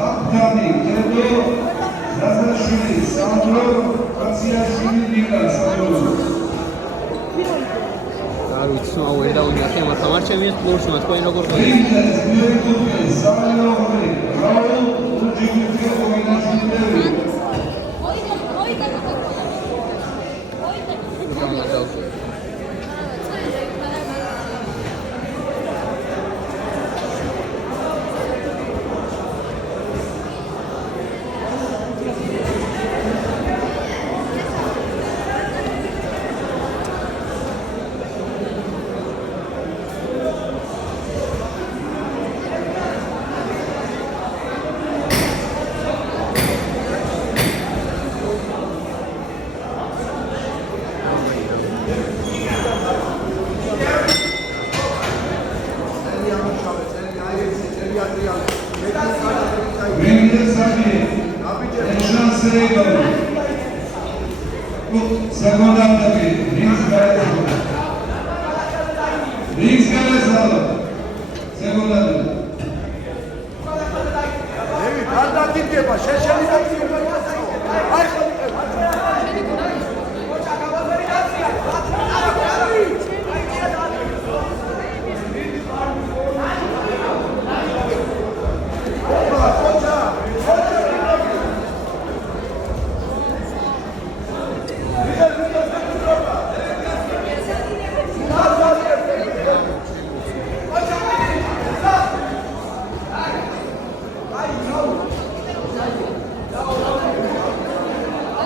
ხაფთანი თედო ზაზაშვილი სანდრო კაციაშვილი ნიკა სანდრო არ ვიცი ნუ აუერა უნახე მაგრამ თამაშები ფლორში მათ თქვენ როგორ ყვეთ ინდეს მიეკუთვნის სამეორი რაულ უჯიგითი კომბინაციური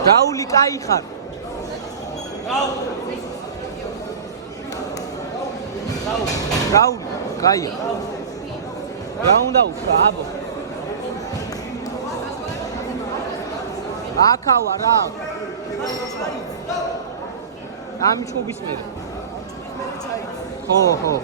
რაული კაი ხარ რაული კაი რა უნდა უშვა აბო აკავა რა ამჩუბის მე ხო ხო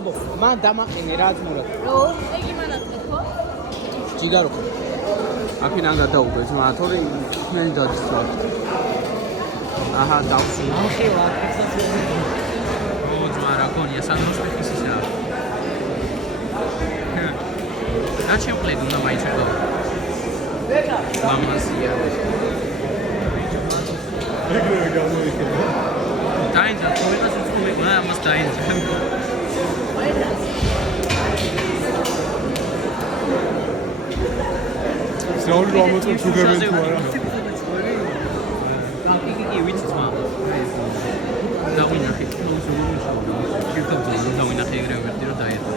აბო მან დამაყენე რა ძმურად რო ეგი მანათე ხო ჯიგარო აქედან გადაუდგე ძმა თორე მე დაძვა აჰა დავსი ახი ვაკეცაცი ო ძმა რა გონია სანდროს ფიქისისა რა ჩემყლები უნდა მაიცოდო მამასია ეგრევე გამოიქება დაინჯა თორეას უცხოები მას დაინჯა ზაული გამოწევ შუგერმენ თუ არა კი ვიცი ძმა დავინახე დავინახე ეგრევე ვერდი რომ დაერთა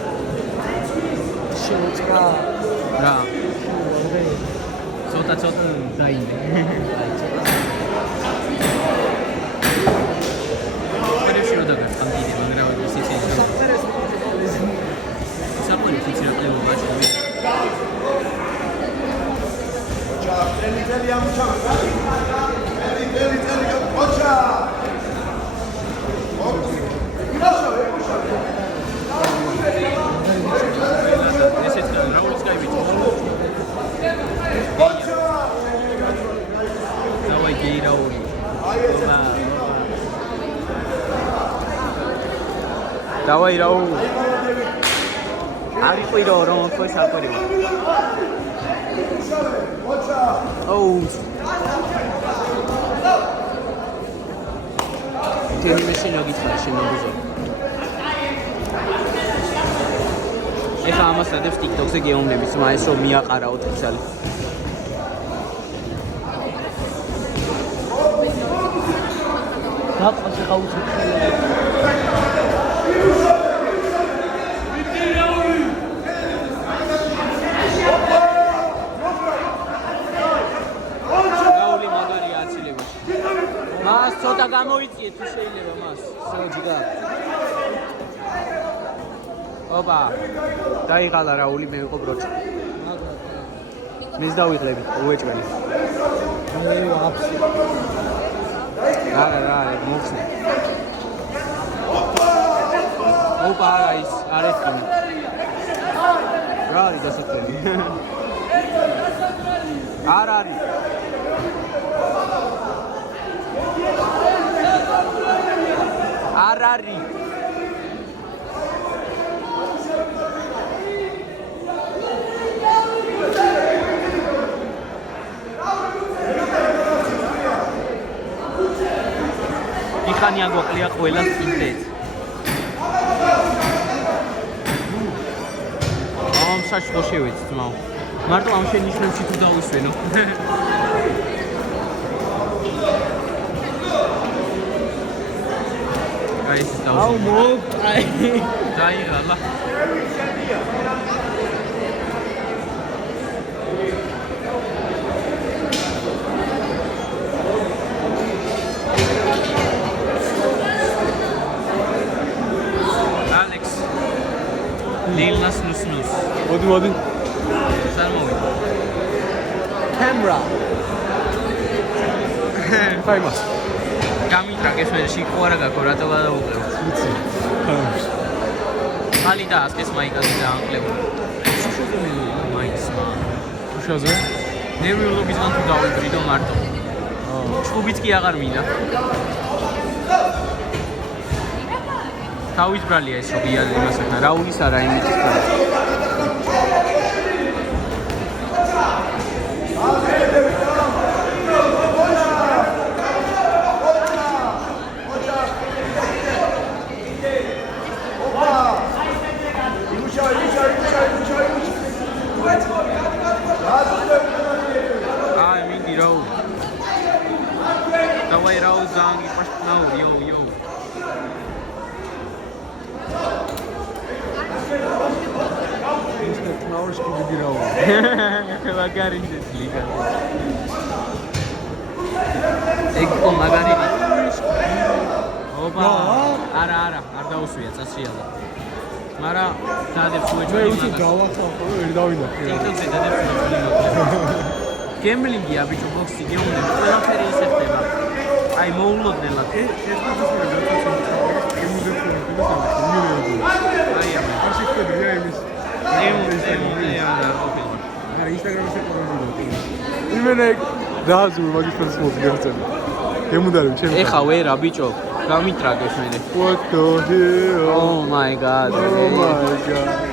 შეუწყა რა ცოტა დაინდე პერიოდში რა დაგახანდიდე მაგრამ ისეთი საფონი ფიცირა პლევა ბაჭი Teli amca. Teli koça. Давай, Раул. Ари пойдо, Ром, foi sabe Oh. თემი მესინო გითხარ შენობაზე. ეხა ამას სადებს TikTok-ზე გეუბნების, მაეს რომ მიაყარაოთ ხსალი. გაყვას ეხა უცებ. გაული მაგარია აცილებაში. მას ცოტა გამოიწიეთ თუ შეიძლება მას. სოჯიგა. ოპა. დაიღალა რაული მე ვიყო ბროჭი. მის დავიღლები უეჭველი. მე აფსი. რა, მოხსნე. ოპა არა ის, არ ეთქინე. რა არის დასაწყები? არ არის. არ არის. იხანია გვაკლია ყველას კიდეც. ამ საშუალო შევეცით მაო. მარტო ამ შენიშნებში თუ დავისვენო. აი ეს დავისვენო. აუ მო, აი. დაიღალა. Lilnas nus. მოდი. Salmovi. Camera. Famous. გამიტრაგეს მე შიყვარა გაქო რატო გადაუყევ. ვიცი. ხალი და ასკეს მაიკაზე დაანკლებ. მაიქსმა. უშაზე? ნევროლოგისგან თუ დავიბრიდო მარტო. ჩუბიც კი აღარ მინდა. თავის ბრალია ეს რომ იაზე იმასთან რაულის არა იმითის ბრალი. აი მინდი რაუ. დავაი რაუ ზანგი პაშტნაუ იო. Knowers could be raw. მაგარიზე ლიგა. ეგო მაგარიდი. ოპა. არა, არ დაუსვია წასრიალა. მაგრამ დადებს უეჭველი. მე უცებ გავახალხო, ვერ დავინახე. TikTok-ზე დადებს უეჭველი. გემბლინგია ბიჭო ბოქსი გეუბნები, ყველაფერი ისე ხდება. აი მოულოდნელად. ეს ფოტოს მე დავწერე. გემუზეფონი და აი ამე. ასე ხედია იმის. არა ინსტაგრამზე ყოფილი. იმენა დააზურ მაგისტრის მოძგერწები. გემუდარები ჩემი. ეხა ვერა ბიჭო, გამიტრაგეს მე. What the hell? Oh my god. Oh my god.